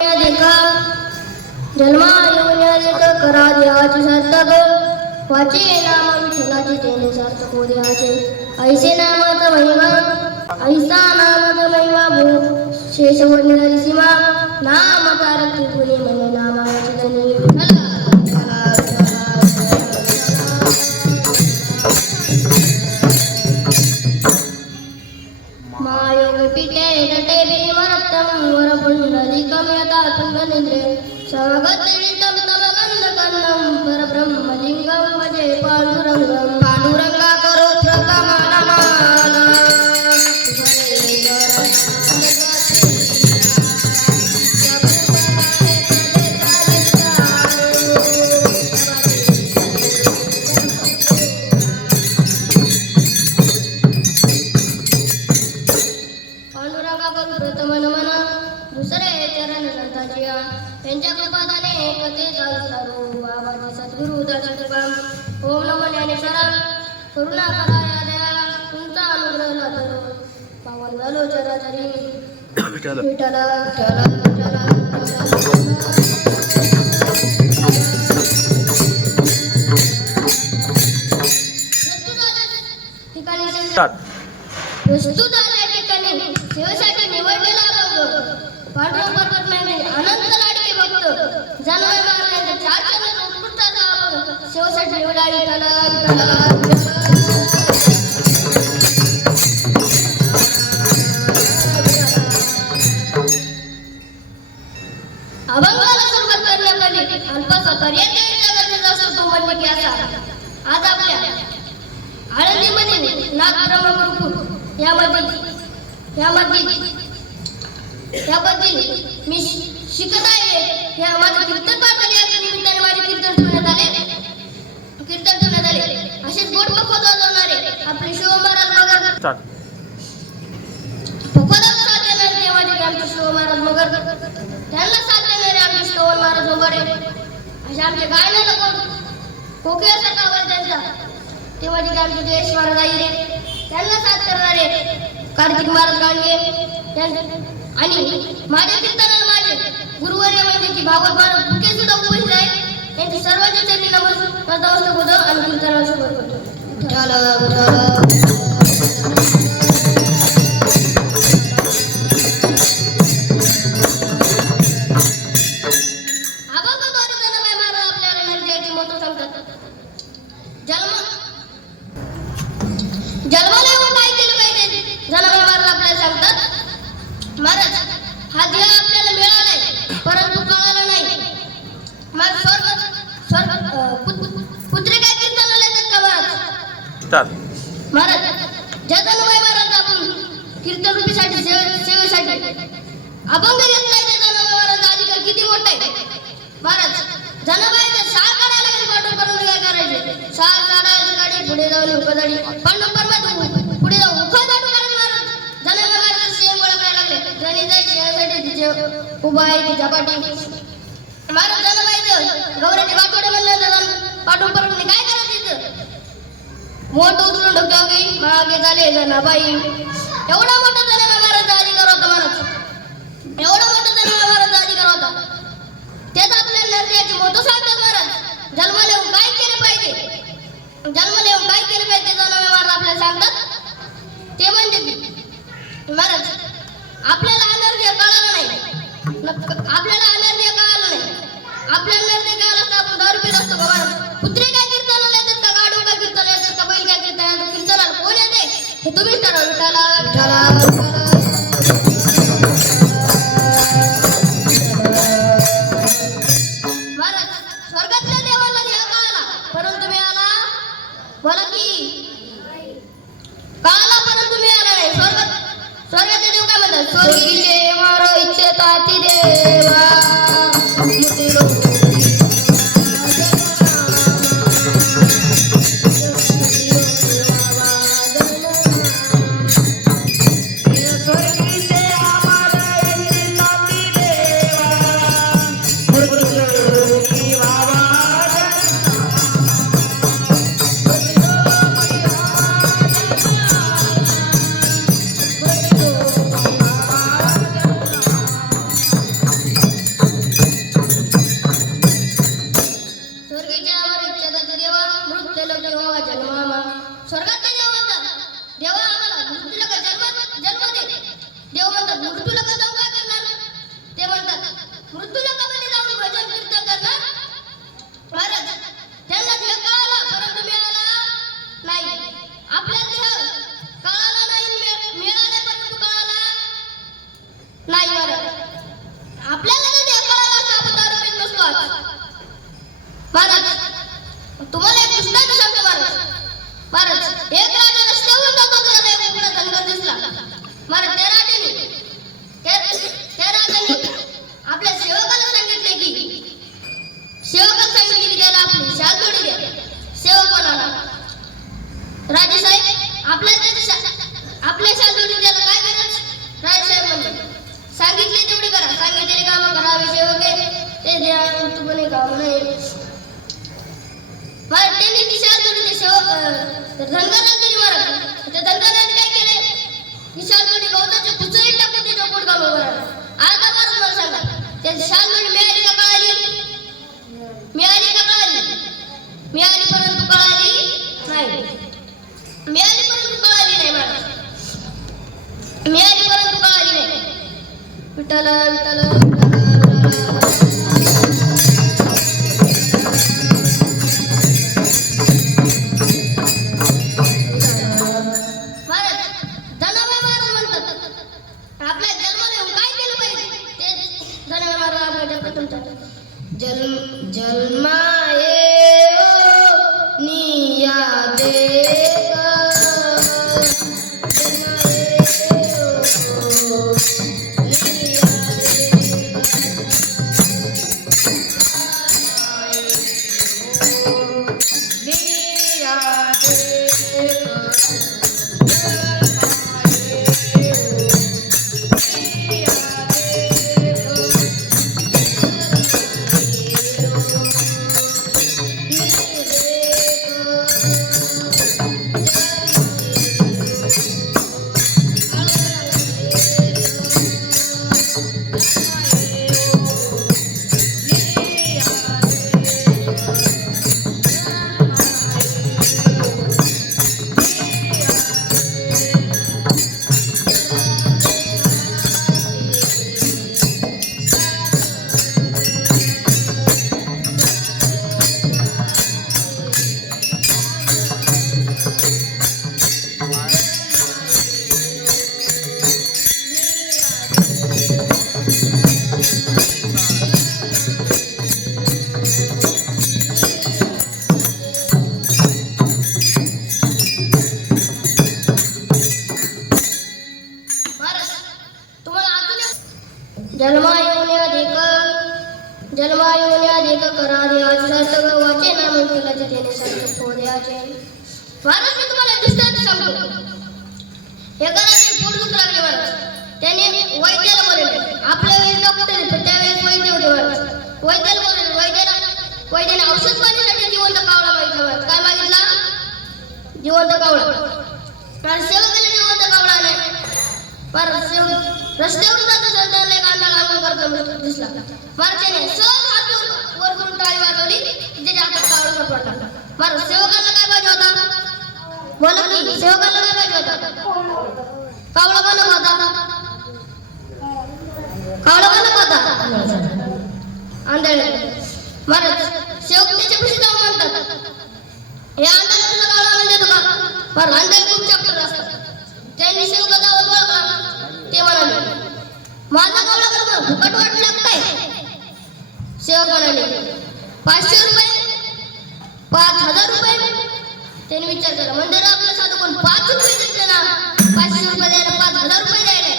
देखा जन्मा येऊन करा देहाची सार्थक वाचे नाम विठ्ठलाचे तेने सार्थक हो देहाचे ऐसे नामाचा महिमा ऐसा नामाचा महिमा भू शेषवर निराली सीमा नाम तारक गुणे म्हणे नामाची धनी विठ्ठला मायोग पिटे नटे भीमरत्तम वरपुंडलिकं यथा तुंगनिन्द्रे सर्वगत विष्टं तमगन्ध कन्नं परब्रह्मलिङ्गं भजे पाण्डुरङ्गं पाण्डुरङ्गा करोत्र कमलमाला त्यांच्या कृपादाने कथेचा विस्तारो बाबाजी सद्गुरु दर्शकम ओम नमो ज्ञानेश्वरा करुणा करा या दयाला तुमचा अनुग्रह लाभो पावन झालो चराचरी विठ्ठला विठ्ठला विठ्ठला प्रस्तुत आल्या ठिकाणी सेवेसाठी निवडलेला अभंग पांडुरंग परमात्म्याने अनंत लाडके भक्त जानवे महाराजांच्या चार चरण उत्कृष्टाचा अभंग सेवेसाठी निवडला विठ्ठला अभंगाला सुरुवात करण्यापूर्वी अल्पसा पर्यंत जगाचा असतो तो म्हणजे की असा आज आपल्या आळंदीमध्ये नाथ ब्रह्मगुरुकुल यामध्ये मी शिकत आहे. या माझं कीर्तन पाठ झाले या निमित्ताने माझे कीर्तन ठेवण्यात आले असेच गोड पखवाज वाजवणारे आपले शिव महाराज मगर पखवाजाला साथ देणारे ते माझे आमचे शिव महाराज मगर त्यांना साथ देणारे आमचे श्रवण महाराज उंबारे असे आमचे गायनाला कोकिळासारखा आवाज त्यांचा ते माझे आमचे जयेश महाराज आईरे त्यांना साथ करणारे कार्तिक महाराज गांडगे आणि माझ्या कीर्तनाला माझे गुरुवर्य म्हणजे की भागवत महाराज मुख्य सुद्धा उपस्थित आहेत. त्यांची सर्वांच्या चरणी नमस्कार होतं आणि कीर्तनाला सुरुवात करतो. जन्माला येऊन काय केलं पाहिजे जन्माला महाराज आपल्याला सांगतात महाराज हा देह आपल्याला मिळालाय परंतु कळाला नाही मग पुत्रे काय कीर्तनाला येतात का महाराज महाराज जगन्मय महाराज आपण कीर्तन रूपीसाठी सेवेसाठी अभंग घेतलाय त्या जन्मय महाराज अधिकार किती मोठा आहे महाराज जनाबाईचा साळ काढायला लागेल पाठवून करून काय करायचे साळ काढायची गाडी पुढे जाऊन उकदाडी पण पुढे जाऊन उकदाडी कारण महाराज जनाबाई महाराज सेम गोळा करायला लागले जणी जाई शेणासाठी तिचे उभा आहे तिच्या पाठी महाराज जनाबाईचं गौऱ्याचे वाटोडे म्हणलं पाठवून करून काय करायचं मोठ उचलून डोक्यावर गेली मागे झाले जनाबाई एवढा मोठा जनाबाई महाराज अधिकार होता महाराज एवढा मोठा जनाबाई महाराज अधिकार होता. त्यात आपल्या नरदेहाची मोठं सांगतात महाराज जन्माला येऊन काय केलं पाहिजे जन्माला महाराज आपल्याला सांगतात ते म्हणजे की महाराज आपल्याला अनर्देह कळाला नाही आपल्याला नरदेह कळाला असता आपण दारू पीत असतो का महाराज पुत्रे काय कीर्तनाला येतात का गाडू काय कीर्तनाला येतात का बैल काय कीर्तनाला कोण येते हे तुम्हीच ठरवा विठ्ठला बोला की काला परंतु मी आला नाही स्वर्गाचे देव काय म्हणतात स्वर्गीचे मारो इच्छेता ती देवा मृत्यूलोकामध्ये जाऊन भजन कीर्तन करणार. महाराज त्यांना देह कळाला परंतु मिळाला नाही. आपल्या देह कळाला नाही, मिळाला परंतु कळाला नाही. महाराज आपल्याला जर देह कळाला असता आपण दारू पीत नसतो आज. महाराज तुम्हाला एक दृष्टांत सांगतो. महाराज एक राजा रस्त्यावरून जात होता, त्याला एक उघडा धनगर दिसला. महाराज त्या राजाने आपल्या सेवकाला सांगितले की त्याला आपली शाल जोडी द्या. सेवक म्हणाला, राजेसाहेब आपल्या शाल जोडी द्यायला काय गरज? राजेसाहेब म्हणले, सांगितले तेवढे करा, सांगितलेले काम करावे. सेवक ते द्या, तुम्ही काम नाही. त्यांनी ती शाल जोडी ते धनगराला दिली. महाराज त्या धनगराने काय केले? ती शाल जोडी गवताच्या कुचळीत टाकून त्याच्या पोट घालून. आता महाराज मला सांगा, त्या शाल जोडी मिळाली का कळाली? मिळाली का कळाली? मिळाली परंतु कळाली नाही. मिळाली परंतु कळाली नाही. महाराज मिळाली परंतु कळाली नाही. विठ्ठल विठ्ठल जन्मायोन्याधिक कराध्याचे सर्व वाचे नाम केल्याचे त्याने सर्व होद्याचे. महाराज मी तुम्हाला दृष्टांत सांगतो. एका रात्री पोट दुखू लागले. महाराज त्याने वैद्याला बोलवले. आपल्या वेळेस डॉक्टर होते, त्यावेळेस वैद्य होते. महाराज वैद्याला बोलवले. वैद्याने औषध पाण्यासाठी जिवंत कावळा मागितला. महाराज काय मागितला? जिवंत कावळा. कारण सेवकाला जिवंत कावळा नाही. महाराज रस्त्यावरून जात असताना त्याला एक अंधार अंघोळ करताना दिसला. महाराज त्याने सहज हात वर करून टाळी वाजवली, त्याच्या हातात कावळा पडला. महाराज सेवकाला काय पाहिजे होता? बोला की सेवकाला काय पाहिजे होता? कावळा कोण होता? कावळा कोण होता? आंधळे. महाराज सेवक त्याच्यापाशी जाऊन म्हणतात, हे अंधार तुला कावळा आणून देतो का? पण अंधार खूप चॅप्टर असतात. त्यांनी सेवकाचा आवाज ओळखला. ते म्हणाले, माझा कावळा करून फुकट वाटला काय? सेवक म्हणाले, 500 रुपये, 5000 रुपये. त्यांनी विचार केला, म्हणजे आपलं साधं कोण 5 रुपये देते ना, 500 रुपये द्यायला 5000 रुपये द्यायला,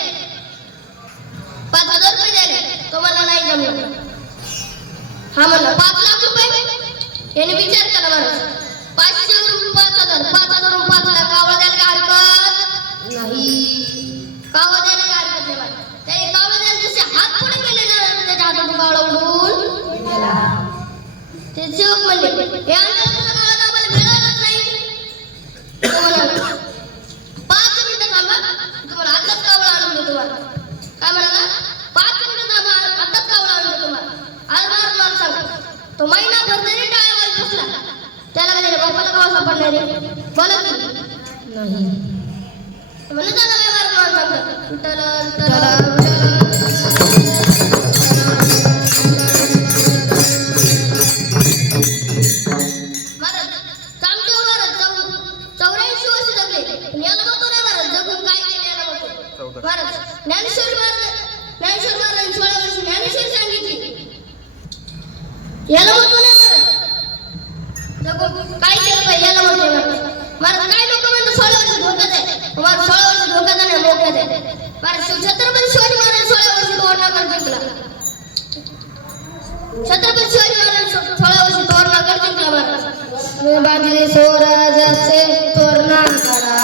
5000 रुपये द्यायला. तो मला नाही जमलं. हा म्हणला 5 लाख रुपये. याने विचार केला. महाराज 500 वरून 5000, 5000 वरून 5 लाख. कावळा द्यायला काय हरकत नाही. कावळा द्यायला काय हरकत नाही. त्याने कावळा द्यायला जसे हात पुढे केले ना, त्याच्या हातातून कावळा उडून गेला. ते सेवक म्हणले, हे अंधारातला कावळा आम्हाला मिळालाच नाही. तो म्हणाला, 5 मिनिटं थांबा, तुम्हाला आताच कावळा आणून देतो. तुम्हाला काय म्हणाला? 5 मिनिटं थांबा, आताच कावळा आणून देतो तुम्हाला. आज मला सांगा, तो महिनाभर तरी टाळ्या वाजत बसला. त्याला काय बापाला कावळा सापडणार आहे? बोला की नाही. म्हणून त्याला व्यवहार सांगतात. छत्रपती शिवाजी महाराज 16 वर्षी तोरणा गड जिंकला महाराज. बांधले स्वराजाचे तोरणा गडा.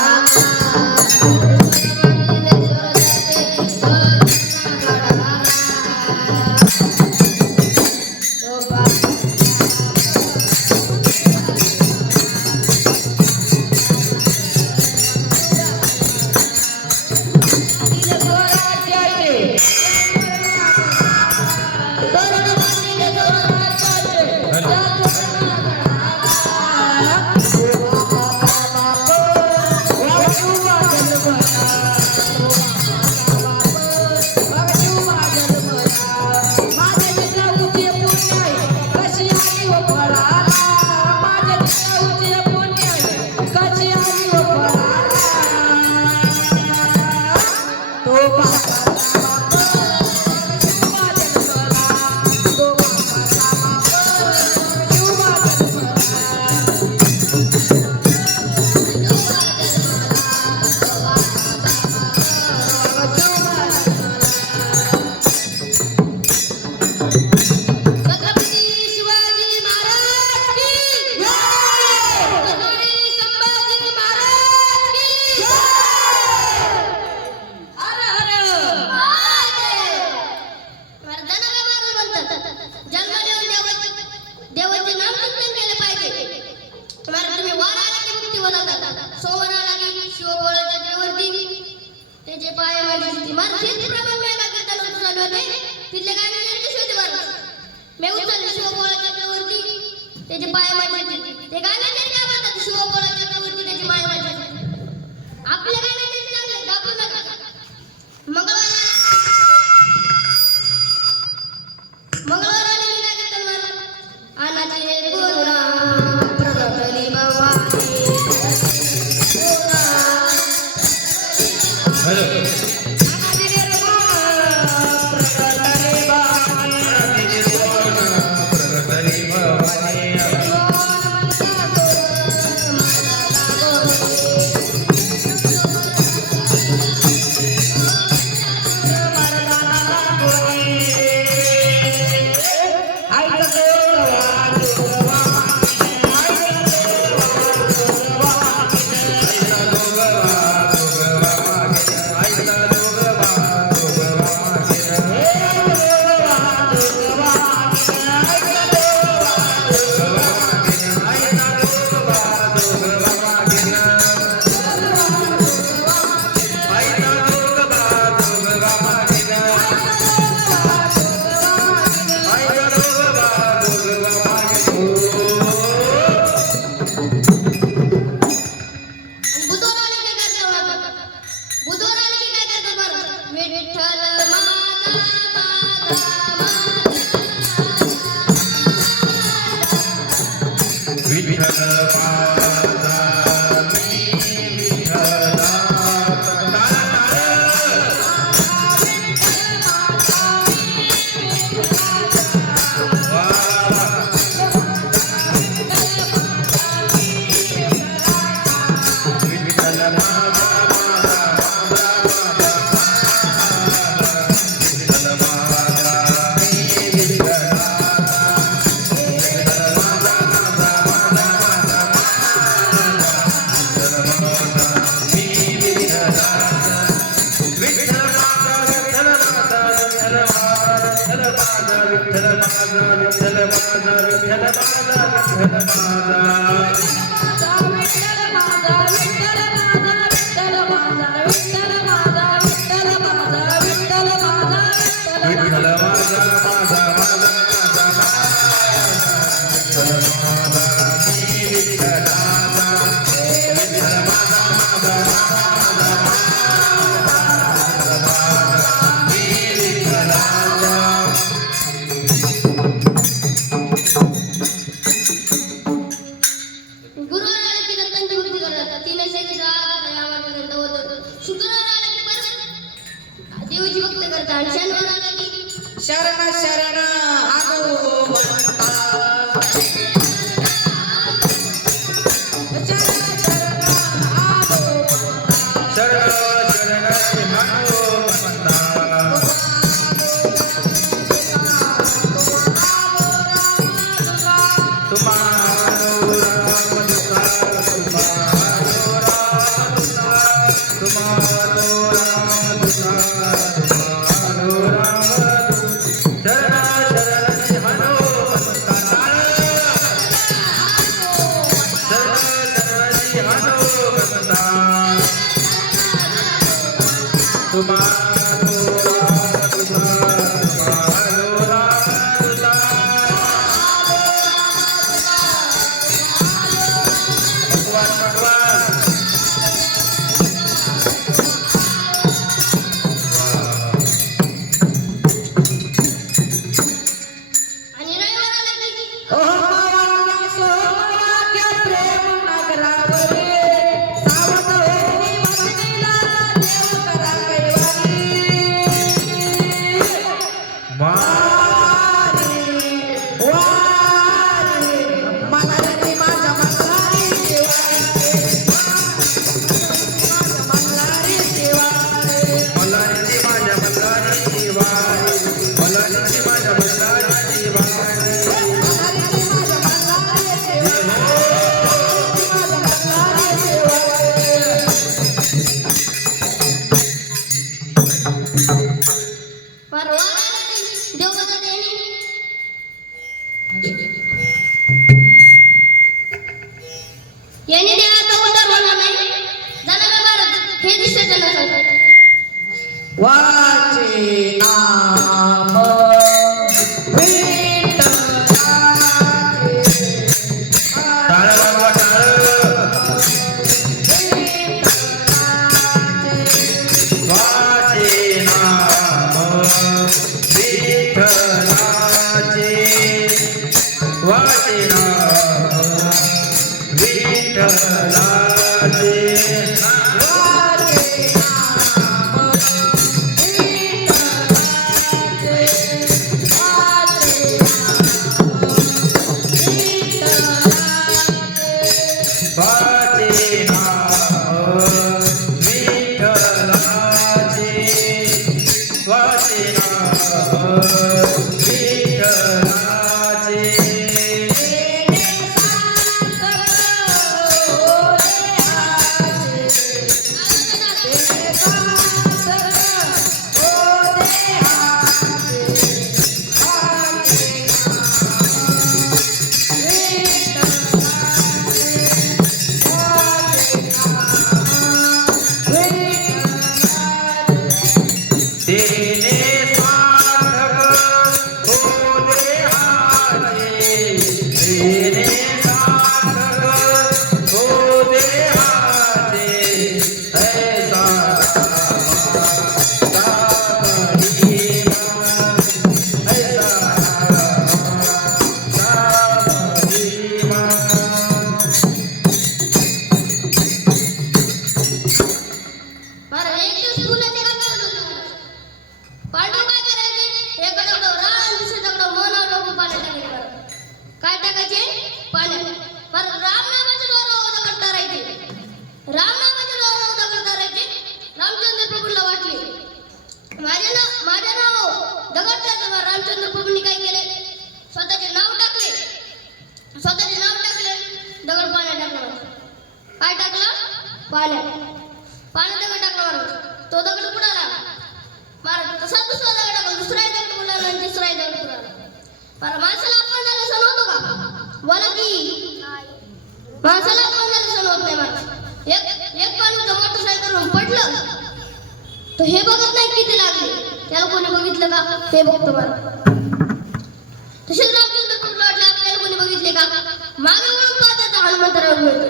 त्याचे पाय माझी मार्गशीर्ष प्रमाण मेला कीर्तन चालू होते. तिथले गाणे कसे होते महाराज? मी उचलले शिवभोळा चक्रवर्ती त्याचे पाय माझे. ते गाणे काय म्हणतात? शिवभोळा चक्रवर्ती त्याचे पाय माझे. आपले गाणे चांगले दाखवू नका. मंगळवार आले मी काय कीर्तन महाराज? आनाचे गुणराम प्रगटली भवानी. गुरु वाचे नाम विठ्ठलाचे वाचे नाम विठ्ठलाचे वाचे नाम विठ्ठलाचे देने सार्थक हो देहाचे देने सार्थक हो देहाचे ऐसा बरं, एक दिवस फुलाचे का करत होते? पांडव काय करायचे? एक दगडावर राम, दुसऱ्या दगडावर मन लोक पाण्यात टाकायचे बरं. काय टाकायचे? पाण्यात. बरं, राम नामाच्या जोरावर दगड धरायचे. राम नामाच्या जोरावर दगड धरायचे. रामचंद्र प्रभूला वाटले माझ्या नाव दगड धरला. बरं, रामचंद्र प्रभूंनी काय केले? स्वतःचे नाव टाकले. दगड पाण्यात टाकला. काय टाकलं? पाण्यात दगड टाकला महाराज. तो दगड बुडाला महाराज. तसा दुसरा दगड टाकला. दुसरा दगड बुडाला आणि तिसरा दगड बुडाला. बरं, माणसाला अपमान झालं सण होतो का? बोला की माणसाला अपमान झालं सण होत नाही महाराज. एक माणूस मोटरसायकलवरून पडलं तर हे बघत नाही किती लागले. त्याला कोणी बघितलं का? हे बघतो महाराज. तसेच रामचंद्र प्रभूला वाटलं आपल्याला कोणी बघितले का? मागे वळून पाहत होता हनुमंतराव उभे होते.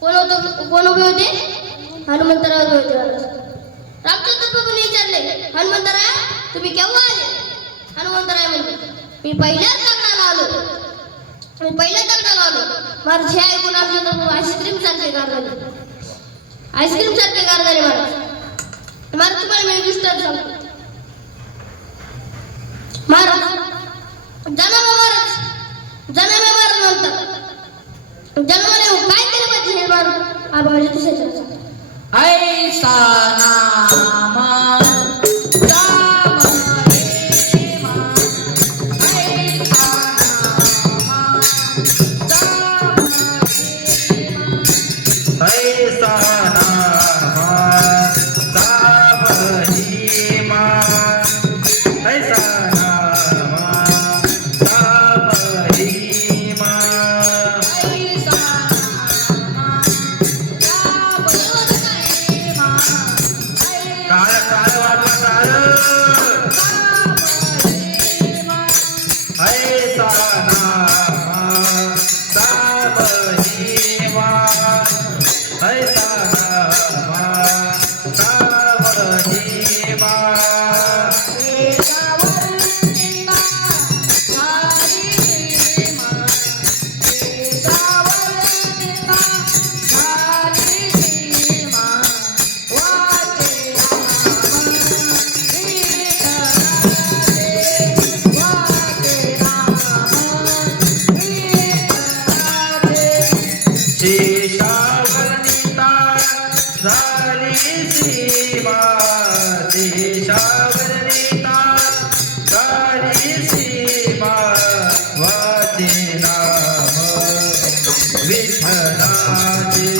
कोण उभे होते? हनुमंतराव उभे होते महाराज. रामचंद्र प्रभूने विचारले, हनुमंतराय तुम्ही केव्हा आले? हनुमंतराय म्हणते, मी पहिल्याच दगडाला आलो. महाराज हे ऐकून रामचंद्र प्रभू आईस्क्रीम सारखे गार झाले. महाराज तुम्हाला मी विस्तार सांगतो. महाराज जन्म महाराज म्हणतात. जन्माला येऊन काय केलं पाहिजे हे महाराज आबाजी तुझ्या ऐसा नाम राम हेमा ऐसा नाम राम हेमा ऐसा नाम सावहीमा ऐसा नाम सावहीमा ऐसा काळ काळ वाटला काळ ऐसा नाम सावहीमा ऐसा नाम सावहीमा शेषावनिता झाली सीमा शेषावनिता झाली सीमा वाचे नाम विठ्ठलाचे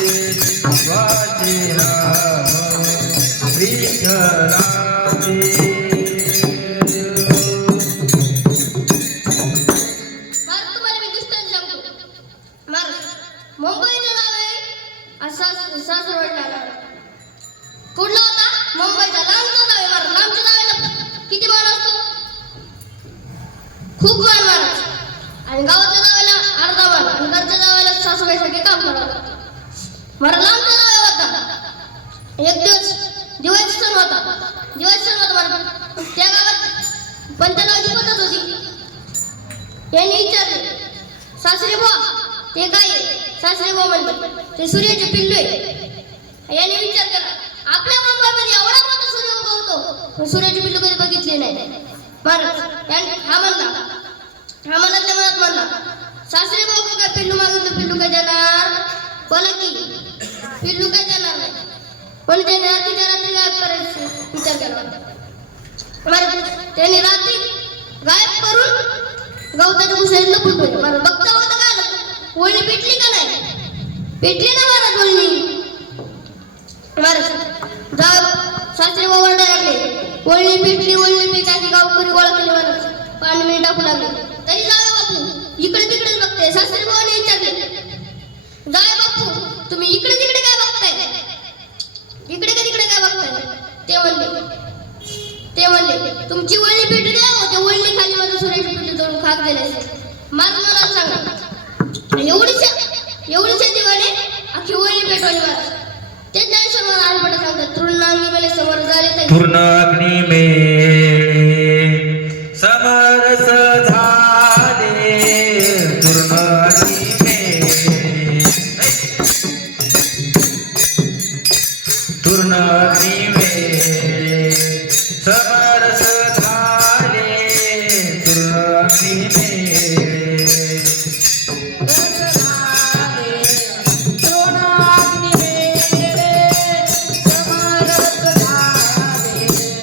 वाचे नाम विठ्ठलाचे महाराज तुम्हाला मी दृष्टांत सांगतो. महाराज मुंबईचं नाव आहे सासरवाडीला. कुठला होता? मुंबईचा. लांबचं नाव आहे महाराज. लांबच्या नावाला किती मान असतो? खूप मान महाराज. आणि गावाच्या नावाला अर्धा मान आणि घरच्या नावाला सासूबाईसाठी काम करावं लागतं. महाराज लांबचं नाव होता. एक दिवस दिवाळीचा सण होता महाराज. त्या गावात पंचनावाची पद्धत होती. यांनी विचारले सासरे बुवा ते काय आहे? सासरे बुवा म्हणले ते सूर्याचे पिल्लू आहे. याने विचार केला आपल्या मुंबईमध्ये एवढा मोठा सूर्य उगवतो पण सूर्याचे पिल्लू कधी बघितले नाही. महाराज हा मनातल्या मनात म्हणला सासरे बुवा काय पिल्लू मागितलं पिल्लू काय देणार? बोला की पिल्लू काय देणार नाही. पण त्याने रात्रीच्या रात्री गायब करायचं विचार केला. त्याने रात्री गायब करून गवताच्या कुशात लपून ठेवले. मला बघता बघता काय आलं वळणी पेटली का नाही? पेटली ना महाराज वळणी. महाराज सासरे ओरडा लागले वळणी पेटली वळणी पेटायची गावकरी गोळा केले. महाराज पाणी मिळून टाकू लागले. तरी जावे बापू इकडे तिकडेच बघताय. सासरे भावाने विचारले जावे बापू तुम्ही इकडे तिकडे काय बघताय? इकडे का तिकडे काय बघताय? ते म्हणले तुमची वळणी पेटू द्या त्या वळणी खाली माझं सूर्याची पेटू जाऊन खाक गेले. मला सांगा एवढीच्या जीवाने अख्खी वळणी पेटवली. महाराज ते ज्ञानेश्वर मला आलपट सांगतात तृणांगी मेले समोर झाले पूर्ण अग्नी मेले समरस झाले. पूर्ण अग्नी मेले पूर्ण अग्नी मेले समरस झाले. पूर्ण अग्नी मेले तसे नाम केले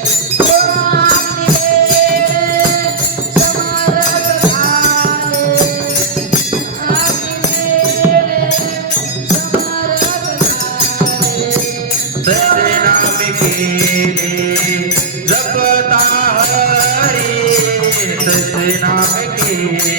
जपता हरी. तसे नाम केले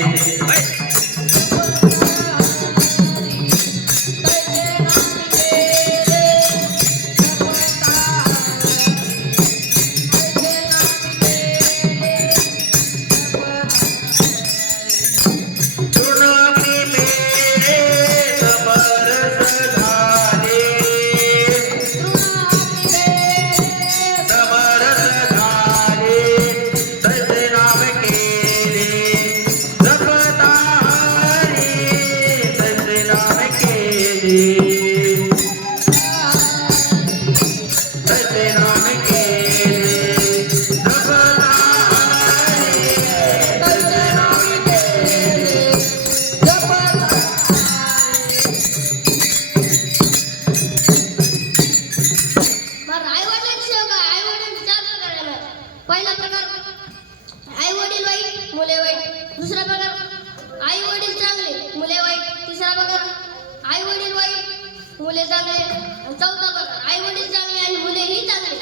पहिला प्रकार आई वडील वाईट मुले वाईट. दुसरा प्रकार आई वडील चांगले मुले वाईट. तिसरा प्रकार आई वडील वाईट मुले चांगले. चौथा प्रकार आई वडील चांगले आणि मुलेही चांगले.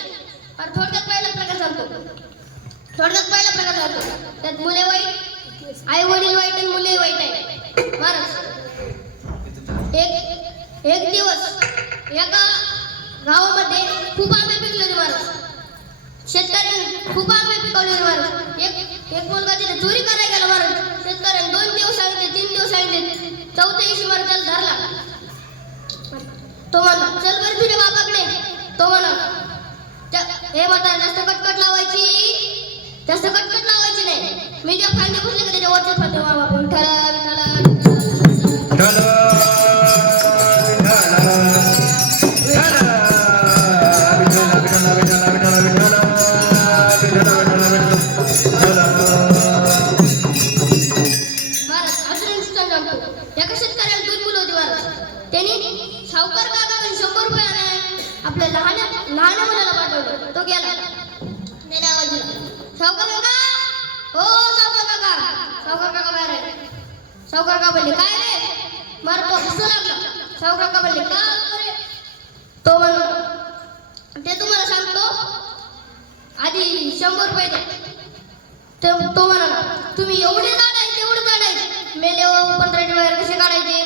पण थोडक्यात पहिला प्रकार सांगतो त्यात मुले वाईट आई वडील वाईट आणि मुले वाईट आहे. महाराज एक दिवस एका गावामध्ये खूप आंबे पिकले होते. महाराज शेतकऱ्यांनी खूप आंबे पिकवले. महाराज एक मुलगा तिथे चोरी करायला गेला. महाराज शेतकऱ्यांनी 2 दिवस सांगितले 3 दिवस सांगितले. चौथ्या दिवशी महाराज त्याला धरला. तो म्हणला चल बरं तुझ्या बापाकडे. तो म्हणला हे म्हातारा जास्त कटकट लावायची नाही. मी जेव्हा फांदे बसले का त्याच्या वरचे फांदे बाबा विठाला एका शेतकऱ्याला 2 मुलं होती. महाराज त्यांनी सावकार काकाकडे 100 रुपये आणाय आपल्या लहान मुलाला पाठवलं. तो गेला त्याने आवाज दिला सावकार काका हो सावकार काका बाहेर आहे. सावकार काका म्हणले काय रे? मार तो हसू लागला. सावकार काका म्हणले का रे? तो म्हणला ते तुम्हाला सांगतो आधी 100 रुपये द्या. तो म्हणाला तुम्ही एवढे झाड आहे तेवढे झाड आहे मेले 15 बाहेर कसे काढायचे?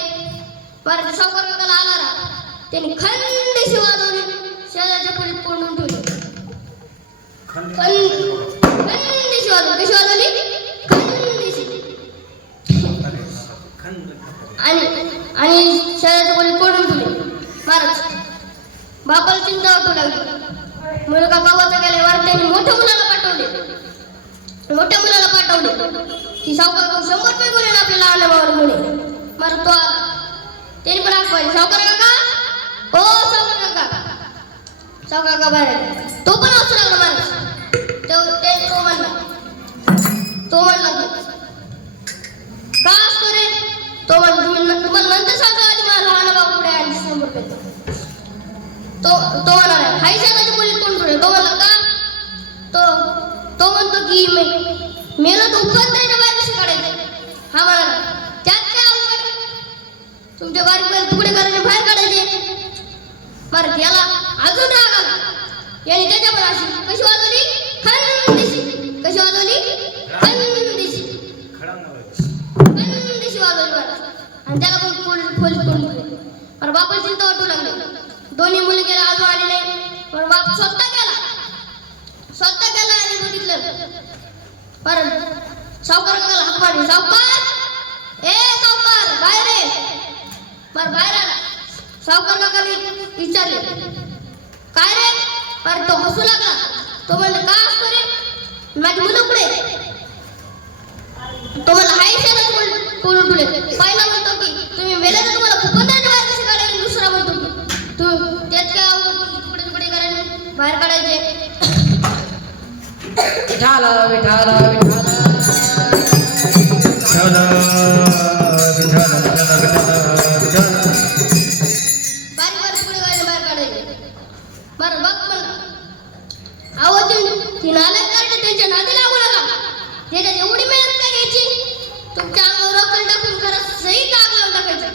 बरं सावकार काकाला आला रा त्यांनी खंडीशी वाजवली शेजारच्या खोलीत कोंडून ठेवली. खंडीशी वाजवली. कशी वाजवली? आणि शेजारच्या खोलीत कोंडून ठेवली. महाराज बापाला चिंता वाटू लागली. मुलगा गावाचा गेल्यावर त्यांनी मोठ्या मुलाला पाठवले. ती सावकार 100 रुपये गुन्हे ना आपल्याला आल्या बाबाला गुन्हे मार तो आला त्याने पण आग पाहिजे सावकार काका ओ सावकार काका बाहेर आला. तो पण हसू लागला माणूस तो म्हणला का असतो रे तो म्हणला तुम्हाला नंतर सांगा आधी मला लहान बाबा पुढे आणि 100 रुपये तो म्हणाला हाय शेताची पोलीस कोण पुढे तो म्हणला का तो म्हणतो की मेला तो उपद्रवाच्या बाहेर कसे काढायचे हा म्हणाला त्यात काय अवघड तुमच्या बारीक तुकडे करायचे बाहेर काढायचे मारत याला अजून राग आला याने त्याच्या पण अशी कशी वाजवली खंदिशी कशी वाजवली खंदिशी वाजवली आणि त्याला पण पोलीस कोण पण बापाला चिंता वाटू लागली दोन्ही मुली गेला अजून आली नाही पण बाप स्वतः गेला आणि बघितलं पर सावकार काकाला हाक मारली सावकार ए सावकार बाहेर ये पर बाहेर आला सावकार काकाने विचारले काय रे पर तो हसू लागला तो म्हणला का असतो रे माझी मुलं पुढे तो म्हणला हाय शेतात कोण उठले पहिला म्हणतो की तुम्ही मेले तर तुम्हाला भूपंदाच्या बाहेर कसे काढायचे दुसरा म्हणतो की तू त्यात काय अवघड तुकडे करायचे बाहेर काढायचे विठाला बारीक तुकडे बाहेर काढायचे बरं बघ म्हणला अहो ती नालायक कार्ड त्यांच्या नादी लागू नका त्याच्यात एवढी मेहनत काय घ्यायची तुमच्या अंगावर रक्कल टाकून घरात सही आग लावून टाकायची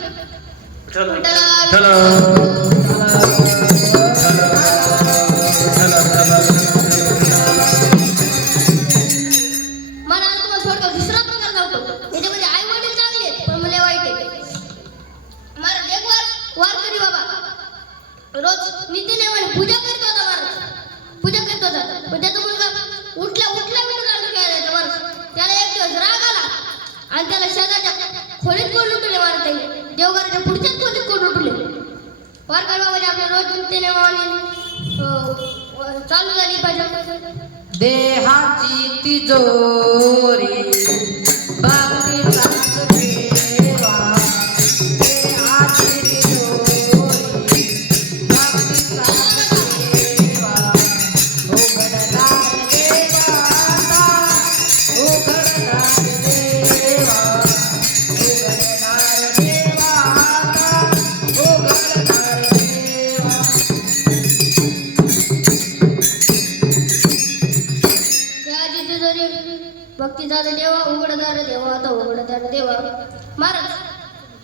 मला तुम्हाला थोडक्यात दुसरा प्रकार दाखवतो याच्यामध्ये आई वडील चांगले आहेत पण मुले वाईट आहेत महाराज एक वारकरी बाबा रोज नित्यनेमाने पूजा करत होता महाराज पण त्याचा मुलगा उठला विठू चालू खेळायचा महाराज त्याला एक दिवस राग आला आणि त्याला शेजारच्या खोलीत कोण उठले महाराज त्याने देवघराच्या पुढच्याच खोलीत कोण उठले वारकरी बाबाने आपल्या रोज नित्यनेमाने चालू झाली पाहिजे देहाची तिजोरी भक्ती चांग ठेवा देहाची तिजोरी भक्ती चांग ठेवा उघडदार देवाचा उघडदार देवा उघडदार देवाचा उघडदार देवा भक्तीदार देवा उघडदार देवा आता उघडदार देवा महाराज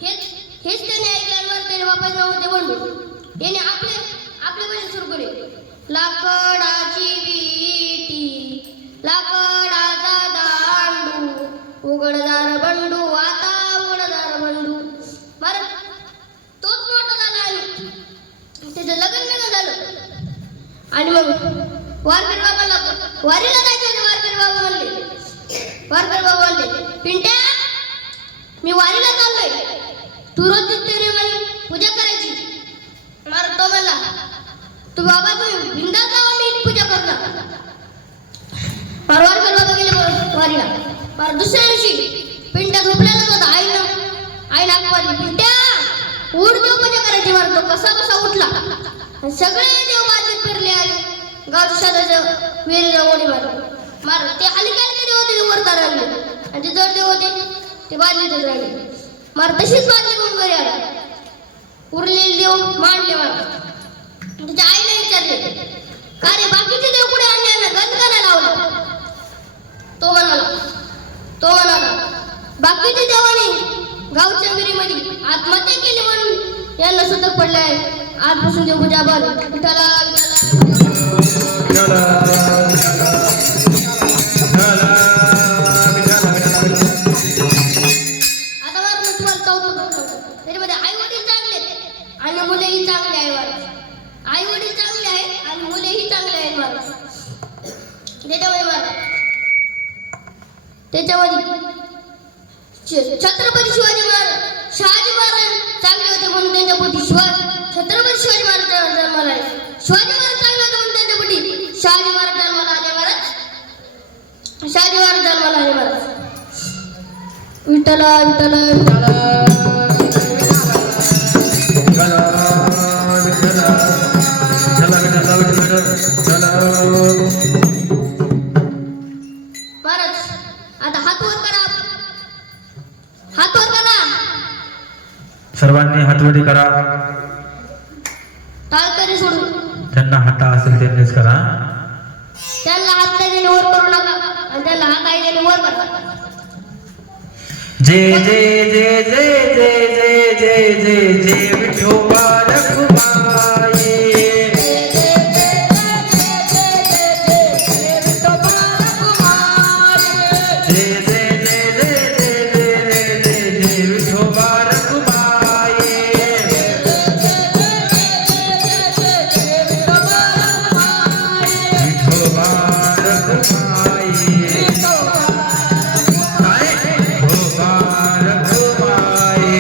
हेच त्याने ऐकल्यावर त्याने बापाचं नाव होते बंडू याने आपले भजन सुरू केले लाकडाची विटी लाकडाचा दांडू उघडदार बंडू आता उघडदार बंडू महाराज तोच मोठा झाला आणि त्याचं लग्न झालं आणि मग वारकरी बाबाला वारीला जायचं होते वारकरी बाबा म्हणले पिंट्या मी वारीला चाललोय तू रोज नित्यनेमाने पूजा करायची महाराज तो म्हणला तू बाबा तुम्ही बिंदास जावा मी पूजा करणार वारकरी बाबा गेले वारीला महाराज दुसऱ्या दिवशी पिंट्या झोपलेलाच होता आईनं आग पिंट्या उठ देव पूजा करायची महाराज तो कसा उठला सगळे देव बाजूत फिरले आले गावच्या शेजारच्या विहिरीला उडी मारली ते हलके देव होते ते वरता राहिले आणि ते जड देव होते ते बादलीतच राहिले तशीच बादली करून घरी आला उरलेले देव मांडले त्याच्या आईला विचारले का रे बाकीचे देव पुढे आणले गंज का नाही लावला तो म्हणाला बाकीच्या देवाने गावच्या विहिरीमध्ये आत्महत्या केली म्हणून यांना सुतक पडलाय आजपासून देव पूजा बंद विठाला त्याच्यामध्ये आई वडील चांगले आणि मुलेही चांगले आहे आई वडील चांगले आहेत आणि मुलेही चांगले आहेत त्याच्यामध्ये छत्रपती शिवाजी महाराज शहाजी महाराज चांगले होते म्हणून त्यांच्या पोटी छत्रपती शिवाजी महाराज जन्माला आले शिवाजी महाराज चांगले होते म्हणून त्यांच्या पोटी शहाजी महाराज जन्माला आले महाराज विठ्ठल विठ्ठल विठ्ठल विठ्ठल विठ्ठल विठ्ठल महाराज आता हात वर करा हात वर करा सर्वांनी हातवडी करा टाळकरी सोडून त्यांना हाता असेल त्यांनीच करा त्यांना हात नाही देणे वर करू नका आणि त्यांना हात आहे देणे वर करा जय जय जय जय जय जय जय जय जय विठोबा रखुमाई जय जय जय जय जय जय जय जय विठोबा रखुमाई विठोबा रखुमाई विठोबा रखुमाई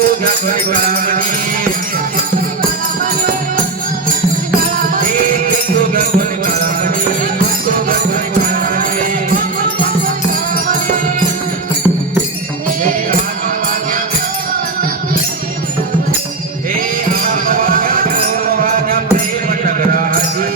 कुंकू घ्या कोणी काळामणी कुंकू घ्या कोणी काळामणी कुंकू घ्या कोणी काळामणी प्रेम नगराजी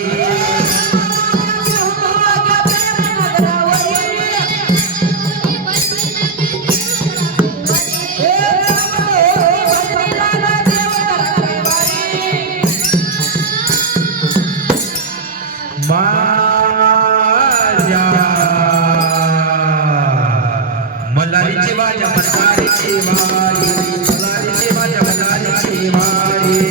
मल्हारीची माझ्या मल्हारीची वारी मल्हारीची माझ्या मल्हारीची वारी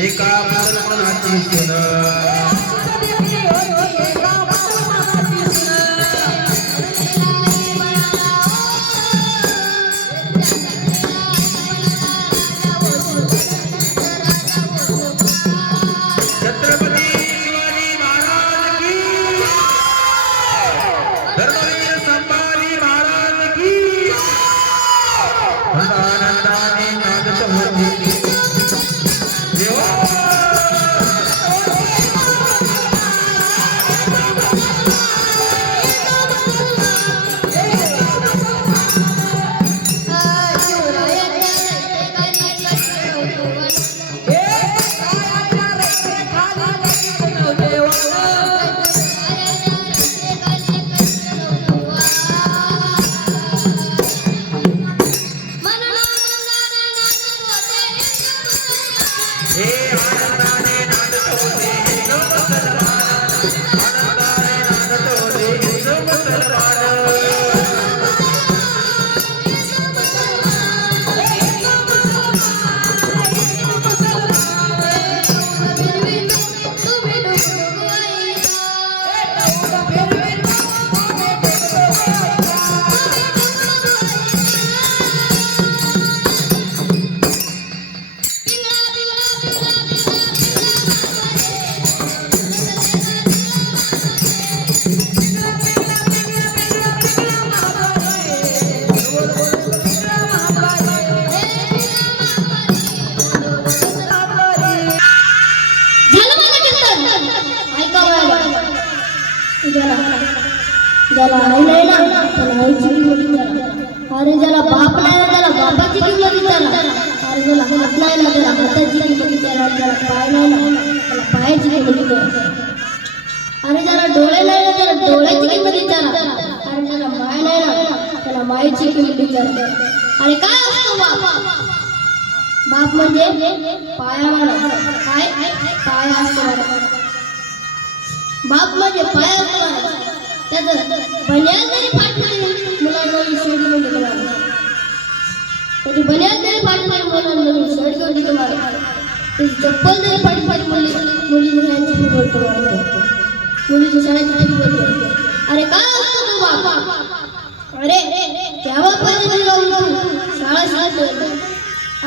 एका मुसलमानाची सुन छत्रपती शिवाजी महाराज की धर्मवीर संभाजी महाराज की आनंदाने नाचत होती ज्याला आई नाही ना त्याला आईची किंमत विचारा. अरे ज्याला बाप नाही ना त्याला बापाची किंमत विचारा. अरे ज्याला हात नाही ना त्याला हाताची किंमत विचारा. ज्याला पाय नाही ना त्याला पायाची किंमत विचारा. अरे ज्याला डोळे नाही ना त्याला डोळ्याची किंमत विचारा. अरे ज्याला माय नाही ना त्याला मायेची किंमत विचारा. अरे काय असतो बाप? बाप म्हणजे पाया मारा. काय पाय असतो. बाप म्हणजे पाय असतो. त्याचं बन्याल तरी फाटली मुलांना शर्ट घेऊन देतो मला. तरी बन्याल तरी फाटली मुलांना शर्ट घेऊन देतो मला. त्याची चप्पल तरी फाटली मुलीची शाळेची फी भरतो मला. मुलीची शाळेची फी भरतो. अरे काय असतो तो बाप? अरे त्या बापाच्या जीवावर तू शाळा शिकतो.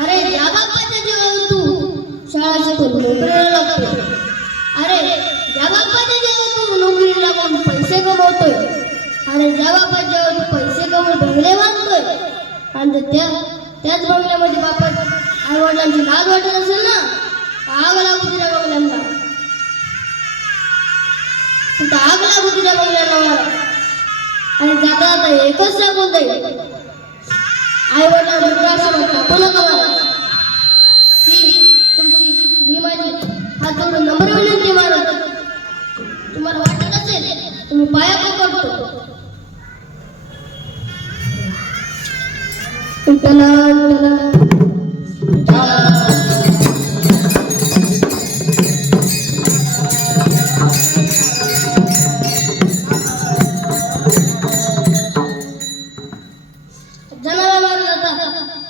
अरे त्या बापाच्या जीवावर तू शाळा शिकून नोकरीला लागतो. अरे ज्या बापाच्या जीवावर तू नोकरी लागून पैसे कमवतोय. अरे ज्या बापाच्या जीवावर तू पैसे कमवून बंगले बांधतोय. आणि त्याच बंगल्यामध्ये बापा आई वडिलांची लाज वाटत असेल ना. आग लागू तुझ्या बंगल्यांना तिथं आग लागू तुझ्या बंगल्यांना मला आणि जाता जाता एकच सांगून जाईल आई वडिलांना त्रास टाकू नका मला ही माझी हात जोडून नम्र विनंती महाराज तुम्हाला वाटत असेल तुम्ही पाया पडतो विठ्ठला जनाला मारला जाता